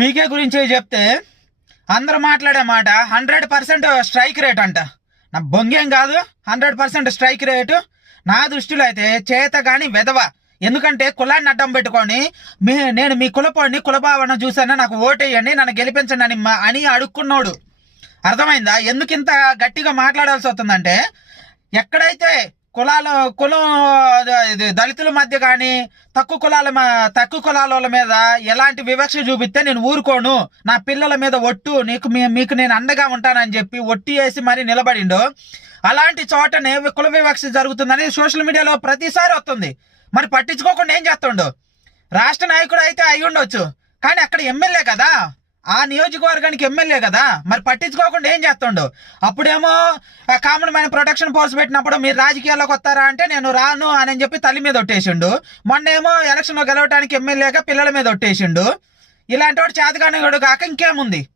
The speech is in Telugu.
పీకే గురించి చెప్తే అందరూ మాట్లాడే మాట హండ్రెడ్ పర్సెంట్ స్ట్రైక్ రేట్ అంట. నా బొంగేం కాదు హండ్రెడ్ పర్సెంట్ స్ట్రైక్ రేటు. నా దృష్టిలో అయితే చేత కానీ వెదవ ఎందుకంటే కులాన్ని అడ్డం పెట్టుకొని మీ నేను మీ కులపోడిని కులభావన చూసాను నాకు ఓటేయండి నన్ను గెలిపించండి అని మా- అని అడుక్కున్నాడు. అర్థమైందా? ఎందుకు ఇంత గట్టిగా మాట్లాడాల్సి వస్తుందంటే ఎక్కడైతే కులాల కులం ఇది దళితుల మధ్య కానీ తక్కువ కులాల తక్కువ కులాల మీద ఎలాంటి వివక్ష చూపిస్తే నేను ఊరుకోను. నా పిల్లల మీద ఒట్టు నీకు మీ- మీకు నేను అండగా ఉంటానని చెప్పి ఒట్టి వేసి మరీ నిలబడిండు. అలాంటి చోటనే కుల వివక్ష జరుగుతుందని సోషల్ మీడియాలో ప్రతిసారి వస్తుంది. మరి పట్టించుకోకుండా ఏం చేస్తుండు? రాష్ట్ర నాయకుడు అయితే అయి ఉండొచ్చు కానీ అక్కడ ఎమ్మెల్యే కదా? ఆ నియోజకవర్గానికి ఎమ్మెల్యే కదా మరి పట్టించుకోకుండా ఏం చేస్తుండు? అప్పుడేమో కామన్ మ్యాన్ ప్రొటెక్షన్ ఫోర్స్ పెట్టినప్పుడు మీరు రాజకీయాల్లోకి వస్తారా అంటే నేను రాను అని చెప్పి తల్లి మీద ఒట్టేసిండు. మొన్నేమో ఎలక్షన్లో గెలవడానికి ఎమ్మెల్యేగా పిల్లల మీద ఒట్టేసిండు. ఇలాంటి వాడు చేతగానే కాక ఇంకేముంది?